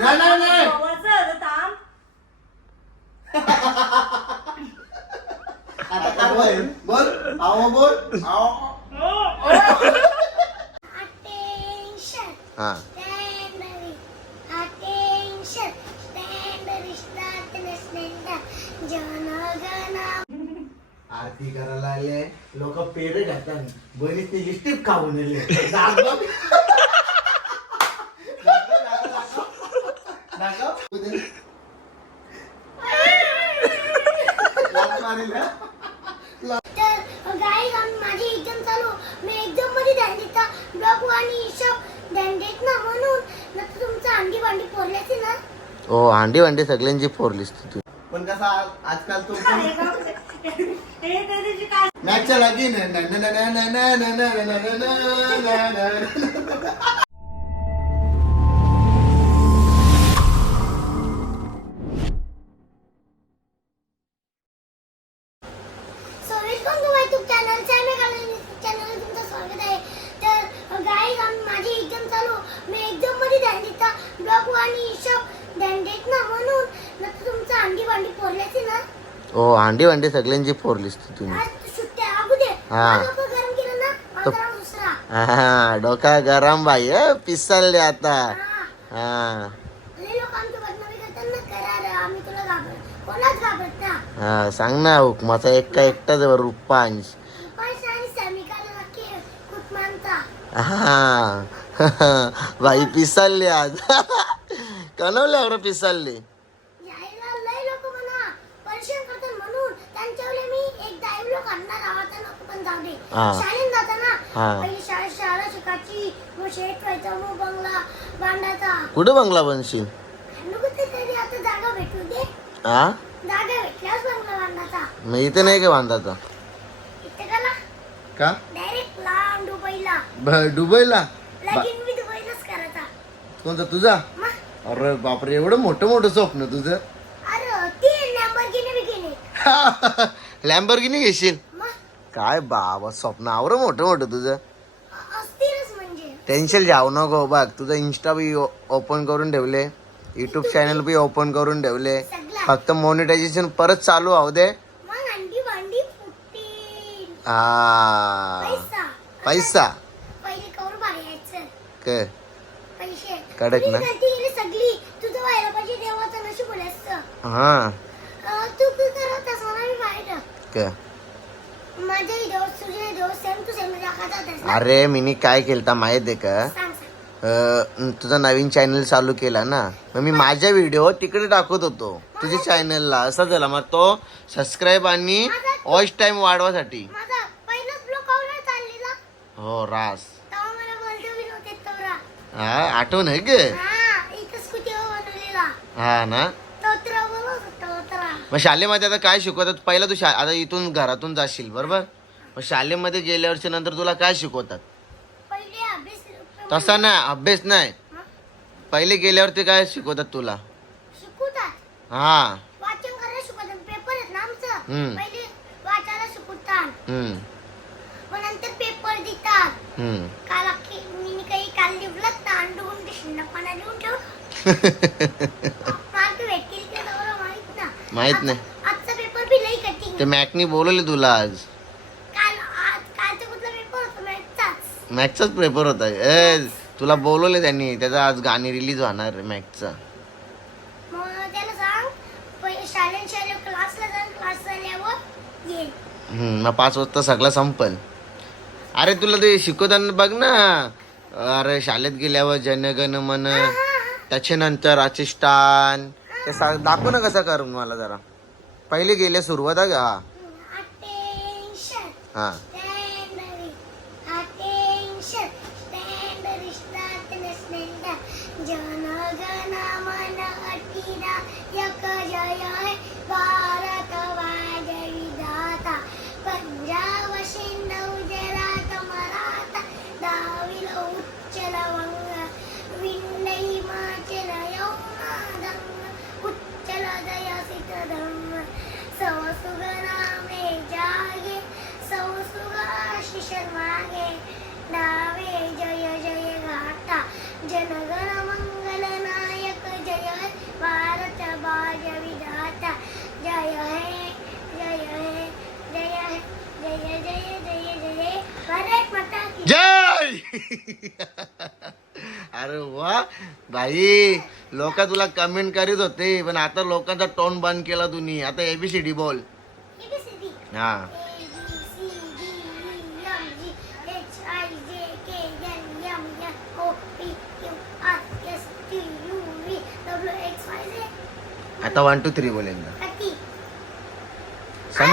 नाही नाही नाही थांब. आता काय बोल बोल आओ बोल आओ Attention. हा Stand ready. Attention. Stand ready. Start and stand. जनगण आरती करायला आले लोक पेढे घालतात बरी ती लिस्टिप खाऊन येले दाखव तर गाईज माझी एक्झाम चालू मी एक्झाम मध्ये ध्यान देता ब्लॉग आणि हिशोब ध्यान देत ना म्हणून नंतर तुमचं अंडी भांडी पोरल्याचे ना ओ हांडी वांडी सगळ्यांची फोरलीस तू पण कसा आजकाल तो हे त्या दिवशी काय मॅचच्या लागी so welcome to my YouTube channel channel तुमचं स्वागत आहे तर गाईज माझी एक्झाम चालू मी एक्झाम मध्ये ध्यान देता ब्लॉग आणि हिशोब ध्यान देत ना म्हणून नंतर तुमचं अंडी भांडी पोरल्याचे ना ओ हांडी वांडी सगळ्यांची फोरलीस तू आज सुट्ट्या आगू दे हा. डोकं गरम केलं ना माझा दुसरा हा डोका गरम बाई पिसालले आता हा हा लय लोक आमच्या बदनामी करतात ना करा रे आम्ही तुला कोणाच घाबरत ना हा सांग ना हुकमाचा एकटाच रुपांश पैसा आणि समीकाला नक्की खूप मानता हा बाई पिसालले आज कनवले अगर पिसालले यायला लय लोक म्हणा परेशान करतात म्हणून त्यांच्यावर मी एक डायव्ह काढणार आवाज नको पण जाऊ दे हा. शाळेत जाताना हा. पहिली शाळा शिकायची मग शेत व्हायचा मग बंगला बांधायचा कुठं बंगला बनशील नको ते तरी आता जागा भेटू दे हा जागा भेटल्यास बंगला बांधायचा मग इथे नाही का बांधाचा इथे का ना का डायरेक्ट लांब दुबईला दुबईला लगीन मी दुबईलाच करायचा कोणता तुझा मग अरे बापरे एवढं मोठं मोठं स्वप्न तुझं अरे ती लॅम्बोर्गिनी बिगिनी लॅम्बोर्गिनी घेशील मग काय बाबा स्वप्न आवरं मोठं मोठं तुझं असतीलच म्हणजे टेन्शन जाऊ नको बघ तुझं इन्स्टा बी ओपन करून ठेवले युट्यूब चॅनल बी ओपन करून ठेवले सगळं फक्त मोनिटायझेशन परत चालू होऊ दे मग अंडी भांडी फुटतील हा पैसा पैसा पहिले कवर भरायचं काय पैसे कडक ना? तुझी गलती गेली सगळी तुझं व्हायला पाहिजे देवाचं नशीब बोलायचं हा तू करत असं मी बाहेर काय माझे दोस्त तुझे दोस्त सेम टू सेम दाखवतात अरे मिनी काय केलता माहित आहे का सांग तुझा नवीन चॅनल चालू केला ना मग मी माझ्या व्हिडिओ तिकडे टाकत होतो तुझ्या चॅनलला असं झाला मग तो सबस्क्राईब आणि वॉच टाइम वाढवासाठी माझा पहिलाच ब्लॉग कवर चाललेला हो रास तेव्हा मला बोलतो बी नव्हते तोरा हा आठवण आहे ग हा इथं स्कूटीवर बनवलेला हा ना तोत्रा बोलत तोत्रा मग शाळेमध्ये आता काय शिकवतात पहिला तू आता इथून घरातून जाशील बरोबर मग शाळेमध्ये गेल्यावरच्या नंतर तुला काय शिकवतात पहिले अभ्यास तसा नाही अभ्यास नाही पहिले गेल्यावरती काय शिकवतात तुला शिकवतात हा वाचन करायला शिकवतात पेपर आहेत ना आमचं हम्म. पहिले वाचायला शिकवतात हम्म मग नंतर पेपर देतात हम्म काल अख्खी मी काही काल लिहिलं तांडून ते शिंदपणा लिहून ठेव मार्क भेटतील ते तेवढं माहित ना माहित नाही आजचा पेपर बी लई कठीण ते मॅकनी बोलवले तुला आज कालचा कुठला पेपर होता मॅथचाच मॅथचाच पेपर होता तुला बोलवले त्यांनी त्याचा आज गाणी रिलीज होणार आहे मॅथचा मग त्याला सांग पहिले शाळेत क्लासला जा क्लास झाल्यावर ये मग 5 वाजता सगळं संपल अरे तुला ते शिकवताना बघ ना अरे शाळेत गेल्यावर जनगण मन त्याच्यानंतर राजस्थान ते दाखव ना कसं कर मला जरा पहिले गेले सुरुवात आहे का अटेन्शन हा स्टँडरी अटेन्शन स्टँडरी स्टार्ट स्टँड जनगण मन अटीरा यक जय हे भारत वाजवी दाता पंजाब सिंधू गुजरात मराठा दाविल उच्चल वंग विंडई हिमाचल यमुना गंगा उच्चल दया सितधम्म सवसुगना में जागे सवसुगा शिशर मागे डावे जय जय गाथा जनगण मंगल नायक जय वा भाई लोक तुला कमेंट करीत होते पण आता लोकांचा टोन बंद केला तुम्ही आता ABCD बोल ABCD हा आता 1 2 3 बोलेन ना सांग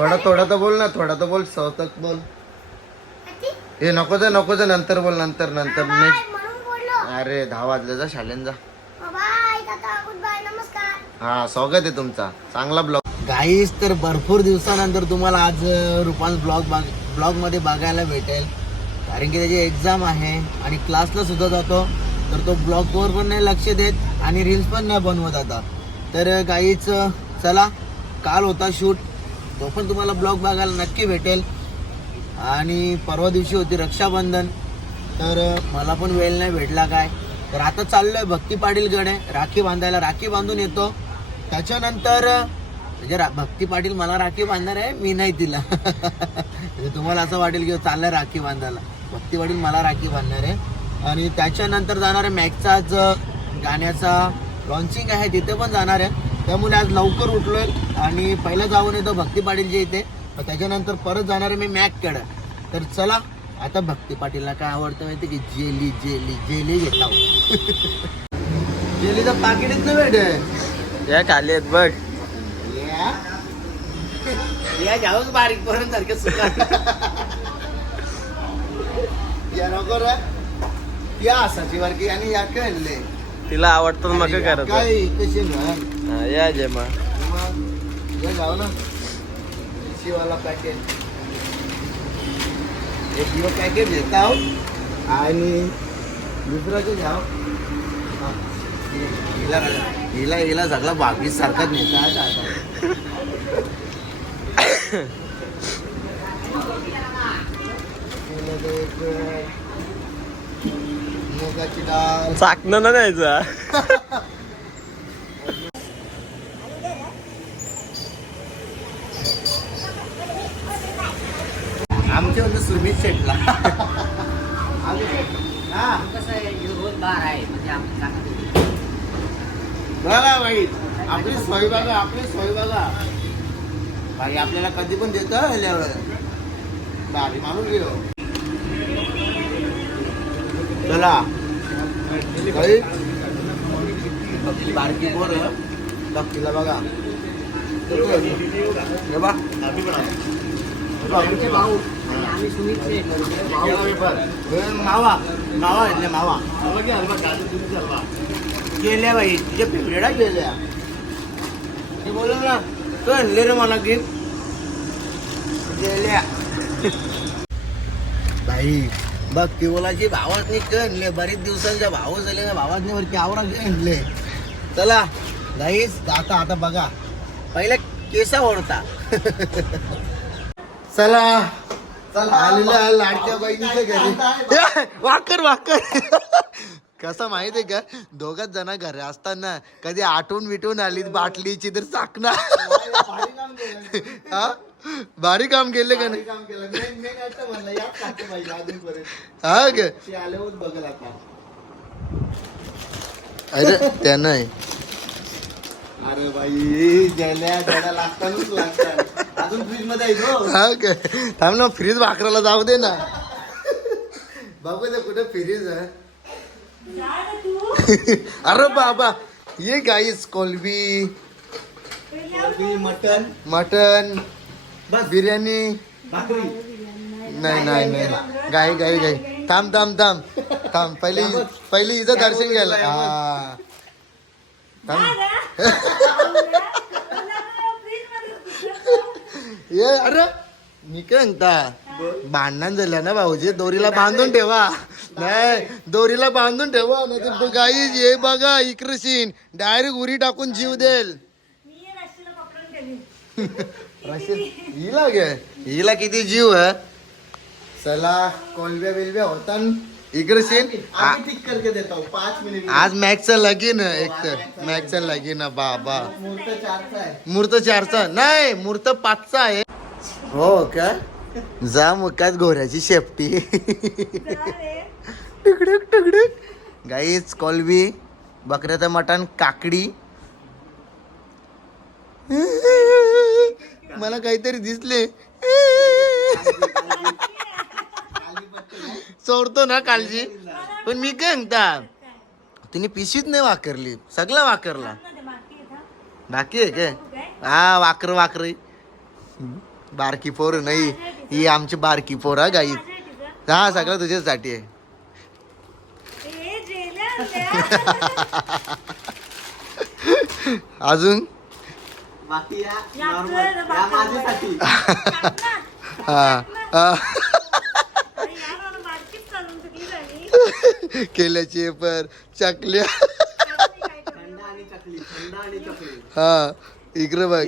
बर थोडा तर बोल ना थोडा तर बोल तक बोल हे नको नंतर बोल नंतर नेक्स्ट अरे 10 वाजले जा शाळेत जा हा स्वागत आहे तुमचा चांगला ब्लॉग गाईस तर भरपूर दिवसानंतर तुम्हाला आज रुपांस ब्लॉग मध्ये बघायला भेटेल कारण की त्याची एक्झाम आहे आणि क्लासला सुद्धा जातो तर तो ब्लॉगवर पण नाही लक्ष देत आणि रील्स पण नाही बनवत आता तर गाईच चला काल होता शूट तो पण तुम्हाला ब्लॉग बघायला नक्की भेटेल आणि परवा दिवशी होती रक्षाबंधन तर मला पण वेळ नाही भेटला काय तर आता चाललोय भक्ती पाटीलकडे राखी बांधायला राखी बांधून येतो त्याच्यानंतर म्हणजे भक्ती पाटील मला राखी बांधणार आहे मी नाही तिला म्हणजे तुम्हाला असं वाटेल की चाललंय राखी बांधायला भक्ती पाटील मला राखी बांधणार आहे आणि त्याच्यानंतर जाणार आहे मॅकचा आज गाण्याचा लॉन्चिंग आहे तिथे पण जाणार आहे त्यामुळे आज लवकर उठलोय आणि पहिलं जाऊन येतो भक्ती पाटीलच्या इथे त्याच्यानंतर परत जाणार आहे मी मॅककडे तर चला आता भक्ती पाटीलला काय आवडतं माहिती की जेली जेली जेली घेता जेलीचं पाकिटच भेट या खाली आहेत बघ या जाऊ बारीक पर्यंत सारखे सुका या नको रे या असाची बारकी आणि या खेळले तिला आवडतं मग करत काय कशी ना या जय मा या जाऊ ना शिवाला पॅकेट एक दिवस पॅकेट घेता आणि दुसऱ्याचं घ्याव हिला हिला सगळा 22 सारखाच नेता मुगाची डाळ चाकणं ना द्यायचा आमचे म्हणजे सुमित शेटला बघा भाई आपली सोय बघा भाई आपल्याला कधी पण देत भारी माणूस गेलो चला काही बारकी पोर बघतीला बघा हे बा मावा मावा इथले मावा गेल्या बाई तुझ्या फेवरेट आहे गेल्या ते बोल ना तो आणले रे मला गिफ्ट गेल्या बाई बघ केवलाची भावासनी आणले बरेच दिवसांच्या भाव झाले ना भावासनी वरती आवरा आणले चला गाईस आता बघा पहिला केसा ओढता चला आलेल्या लाडक्या बहिणीच्या घरी वाकर कसं माहित आहे का दोघच जण घरी असताना कधी आठवून बिटवून आली बाटलीची तर चाकणार भारी काम केले का नाही हा ग बघल आता अरे त्या नाही अरे बाई ज्याला लागतात अजून फ्रीज मध्ये हा काय थांब ना फ्रीज वाकराला जाऊ दे ना बघू दे कुठे फ्रीज आहे अरे बाबा ये गाईस कोलबी मटन बस बिर्याणी नाही गाई थांब पहिले हिचं दर्शन घ्यायला हा ये अरे मी काय म्हणता भांडण झालं ना भाऊजी दोरीला बांधून ठेवा नाही दोरीला बांधून ठेवा नाही तर गाई ये बघा इकडशीन डायरेक्ट उरी टाकून जीव देईल हिला किती जीव आहे चला कोलब्या बिलब्या होता इकडे ठीक करके देता हूँ 5 मिनिट आज मॅक्सचं लगीन एक तर मॅक्सचं लगीन बाबा मूर्त 4चा नाही मूर्त 5चा आहे हो का जा मुकात घोऱ्याची शेपटी टुकडुक टुकडुक गाईच कोलबी बकऱ्याचं मटण काकडी मला काहीतरी दिसले चोरतो ना कालजी पण मी काय म्हणता तिने पिशीच नाही वाकरली सगळं वाकरला बाकी आहे काय हा वाकर वाकरी बारकी पोर नाही ही आमची बारकी पोर हा गाई हा सगळं तुझ्यासाठी आहे अजून बाकी माझ्यासाठी हा केल्याची पर चकल्या थंड आणि चकली हा इकडे बघ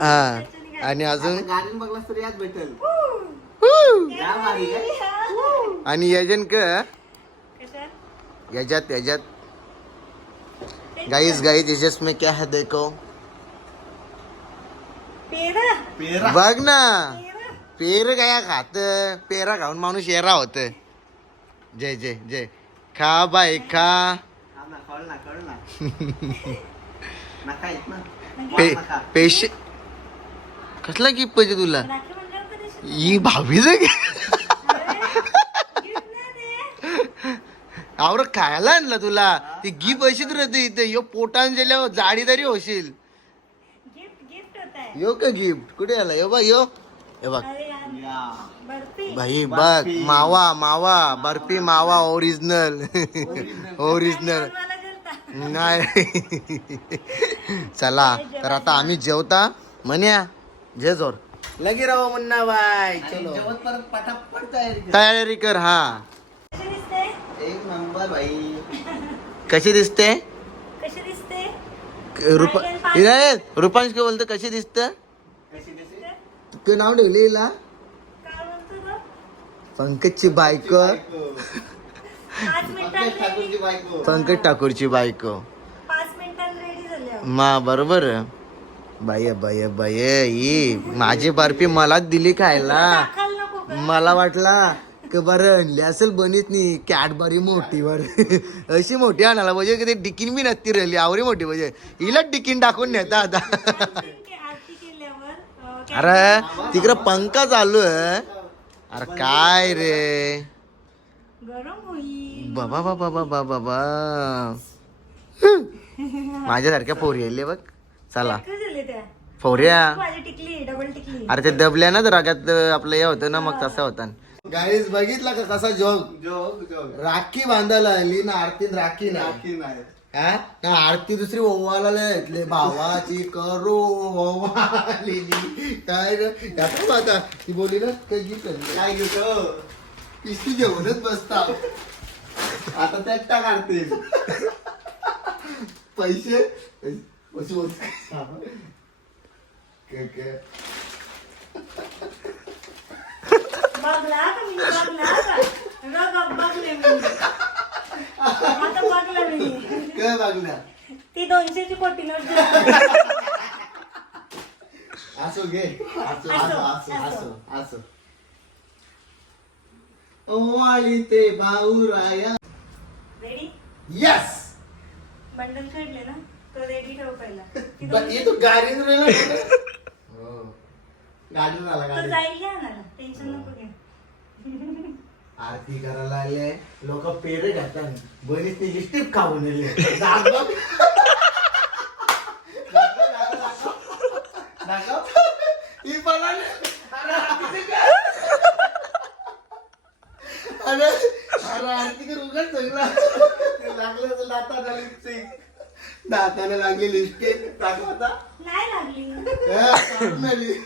हा आणि अजून गार्डन बघलास तर यात भेटेल आणि यजन क याच्यात गाइस गाइस में क्या है देखो बघ ना पेर गया खात पेरा खाऊन माणूस येरा होत जय जय जय खा बाय खा पेश कसला गिफ्ट पाहिजे तुला ही भावीच आवर खायला आणलं तुला ती गी पैसे तर होते इथे यो पोटान गेल्यावर जाडी तरी होशील यो का गिफ्ट कुठे आला यो बघ यो हे बघ भाई बघ मावा मावा बर्फी मावा ओरिजिनल ओरिजिनल नाही चला तर आता आम्ही जेवता म्हण्या जे जोर लगे राहो मुन्ना बाय चलो जेवत परत पटापट तयारी कर हा एक नंबर भाई कशी दिसते कशी दिसते रुपांश काय बोलतो कशी दिसत कशी दिसते तू नाव ठेवले हिला काय म्हणतो तो? पंकजची बायको 5 मिनिटांनी ठाकूरची बायको पंकज ठाकूरची बायको 5 मिनिटांनी रेडी झाल्यावर मा बरोबर बाय बाय बाय ही माझी बर्फी मलाच दिली खायला दाखल नको का? मला वाटला की बरं आणली असेल बनीत नाही कॅडबरी मोठी वर अशी मोठी आणायला पाहिजे की ते डिकीन बी नसती राहिली आवरी मोठी पाहिजे हिला डिकीन टाकून नेता आता आरती केल्यावर अरे तिकडं पंखा चालू आहे अरे काय रे गरम होईल बाबा बाबा बाबा बाबा माझ्यासारख्या पोरी आले बघ चला काय झाले त्या पोऱ्या माझी टिकली डबल टिकली अरे ते दबल्या ना रगात आपलं हे होतं ना मग तसं होतं गाईज बघितला का कसा जोग जोग जोग राखी बांधायला आली ना आरतीत राखी नाही राखी नाही हा ना आरती दुसरी ओवाला घेतले भावाची करो ओवाली काय रे याचं आता ती बोलली ना काय गिफ्ट काय घेतो पिस्ती जेवणच बसता आता त्यात टाक आरती पैसे बघला का मी बघला का रग बघले मी आता बघला मी काय बघल्या ती 200ची कोटी नोट असो घे असो असो असो असो असो ओवाळी ते भाऊराया रेडी यस बंडल काढले ना तो रेडी ठेव पहिला ती ये तो गाडी हो गाडी आला तो गाडी जाईल घ्या ना टेन्शन नको घ्या आरती करायला आले लोक पेरे घालतात बरीच ती लिस्टिप खाऊन येले ही बनाने अरे अरे आरती कर उघड सगळं लागलं तर दाताला लिपस्टिक दाताने लागली लिपस्टिक दाखवता नाही लागली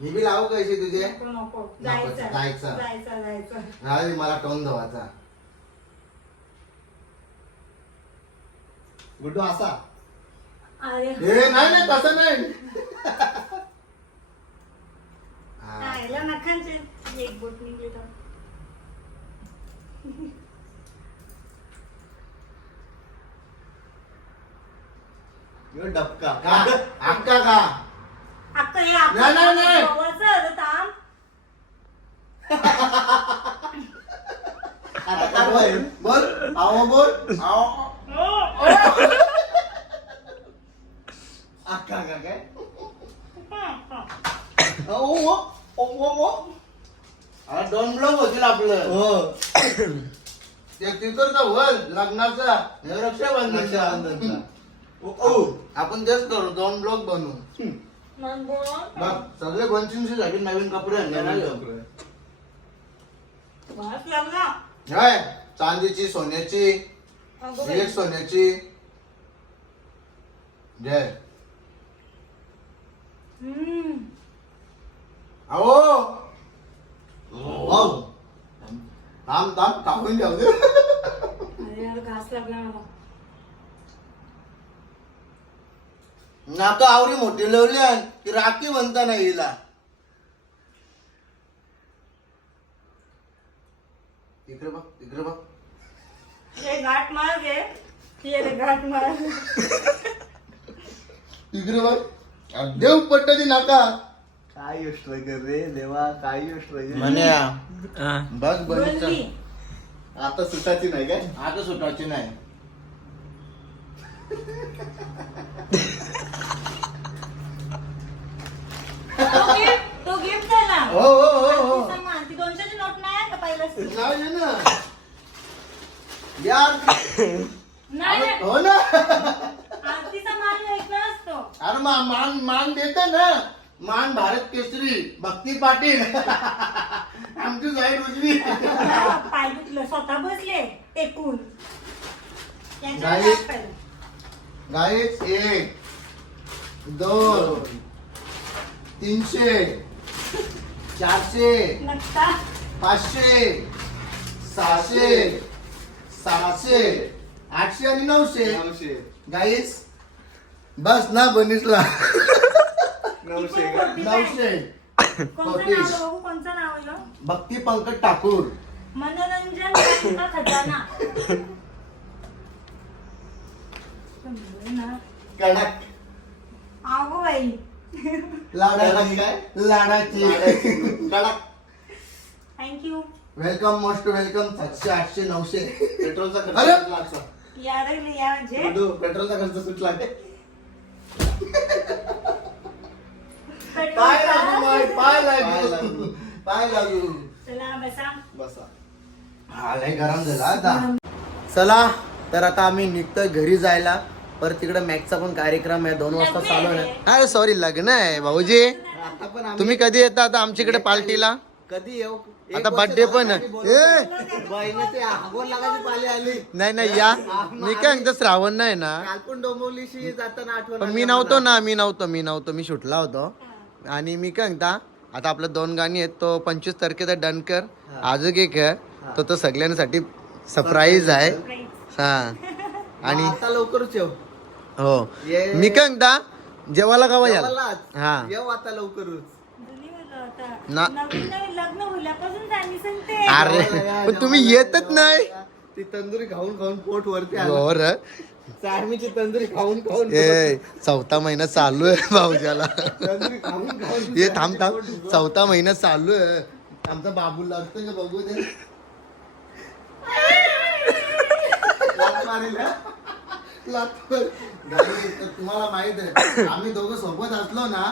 मी बी लावू कशी तुझे नको नको नको, जायचं जायचं. जायचं जायचं राहू मला टोन धवाचा गुड्डू असा अरे हे नाही नाही तसं नाही हा. आयला नखांचे एक बोट निघली तर यो डबका का अक्का का अक्का हे नाही, नाही, नाही. गव्हाचं थांब बोल आओ बोल आओ अक्का का काय अरे दोन ब्लॉग होतील आपलं हो ते तिकडचा होल लग्नाचा हे रक्षाबंधनचा आपण तेच करू 2 ब्लॉग बनवू मग बोल. बघ सगळे 200 साठी नवीन कपडे आणले ना बस लागला. काय चांदीची सोन्याची अगं बाई. एक सोन्याची जय हम्म. अहो थांब थांब काढून जाऊ दे अरे यार घास लागला मला. नाका आवरी मोठी लावली आहे की राखी म्हणता नाही हिला इकडे बघ हे घाट मार घे. ये रे घाट मार. इकडे बघ देव पट्टी नाका काय गोष्ट रे देवा काय गोष्ट म्हणे बघ बोलली. आता सुटाची नाही काय आता सुटायची नाही तो गिफ्ट झाला. हो हो हो हो सामान. ती 200 ची नोट नाही आहे का पहिलं? जाऊ दे ना यार नाही हो ना आरतीचा मान वेगळा असतो. अरे मान मान देते ना मान भारत केसरी भक्ती पाटील आमची साईड उजवी पाय दुखलं स्वतः बसले टेकून. यांच्या नाही. हात पाहिलं. गाईच 1 2 300 400 नक्का. 500 600 700 800 आणि 900 गाईस बस ना बनीसला 900 कोणतं नाव बघू? कोणतं नाव आहे गं? भक्ती पंकज ठाकूर मनोरंजन बँका खजाना. ना. कडक अगो बाई. लाडाची लाडाची कडक थँक्यू. वेलकम मोस्ट वेलकम 700 800 900 पेट्रोलचा खर्च अरे! सुटला आजचा. या रे या म्हणजे दुधू, पेट्रोलचा खर्च सुटला पाय लागू माय, पाय पाय लागू लागू. पाय लागू चला बसा. बसा हा लय गरम झाला आता चला तर आता आम्ही निघतोय घरी जायला पर तिकडे मॅचचा पण कार्यक्रम आहे 2 वाजता चालू आहे अरे सॉरी लग्न आहे भाऊजी आता पण आम्ही तुम्ही कधी येता आता आमच्याकडे पार्टीला कधी येऊ आता बर्थडे पण आहे. ए बहिणीचे आगोर लागायची पाली आली नाही या मी काय म्हणतो श्रावण नाही ना काल पण डोंबिवलीशी जाताना आठवण पण आली मी आम्हाला. नव्हतो मी शूटला होतो आणि मी काय म्हणता आता आपलं 2 गाणी आहेत तो 25 तारखेचा डन कर अजून एक आहे तो सगळ्यांसाठी सरप्राईज आहे हा आणि आता लवकरच येऊ हो ये. मी काय म्हणता जेवायला गावा याल जेवायलाच. हा येऊ आता लवकरच दोन्ही मुलं आता. ना. नवीन नवीन लग्न होल्यापासून त्यांनी सांगते. अरे पण तुम्ही येतच नाही ती तंदुरी खाऊन खाऊन पोट वरती आलं हो रे. चार्मीची तंदुरी खाऊन खाऊन ए 4था महिना चालू आहे भाऊजाला तंदुरी खाऊन खाऊन ये थांब 4था महिना चालू आहे आमचा बाबू लागतोय का बघू दे लाथ मारेल, हा? लागतोय. गाई, तर तुम्हाला माहित आहे आम्ही दोघं सोबत असलो ना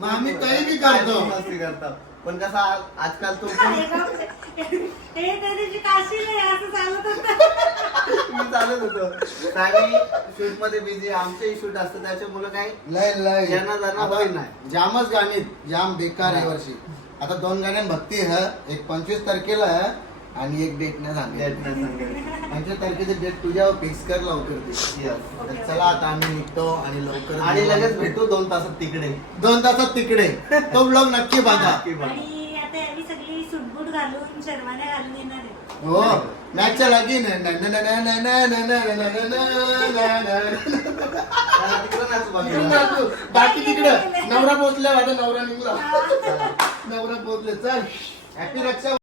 मग आम्ही काही बी करतो मस्ती करतात पण कसा आजकाल तो पण हे त्या दिवशी काशीला आहे, असं चालत होतं. मी चालत होतो आणि शूट मध्ये बिझी आमचेही शूट असतं त्याच्यामुळे काय लय लय यांना जाणं आता होय नाही. जामच गाणी जाम बेकार आहे वर्षी आता 2 गाण्यां भक्ती आहे एक 25 तारखेला आहे आणि एक डेट नाही सांगितलं 25 तारखेचे डेट तुझ्यावर फिक्स कर लवकर ते. तर चला आता आम्ही निघतो आणि लवकर आणि लगेच भेटू 2 तासात तिकडे 2 तासात तिकडे तो ब्लॉग नक्की बघा आणि आता आम्ही सगळी सुटबूट घालून शर्माने घालून येणार आहे. हो मॅचच्या लागीन बाकी तिकडं नवरा पोचल्या वाटत नवरा निघला नवरा पोचले चल हॅपी रक्षा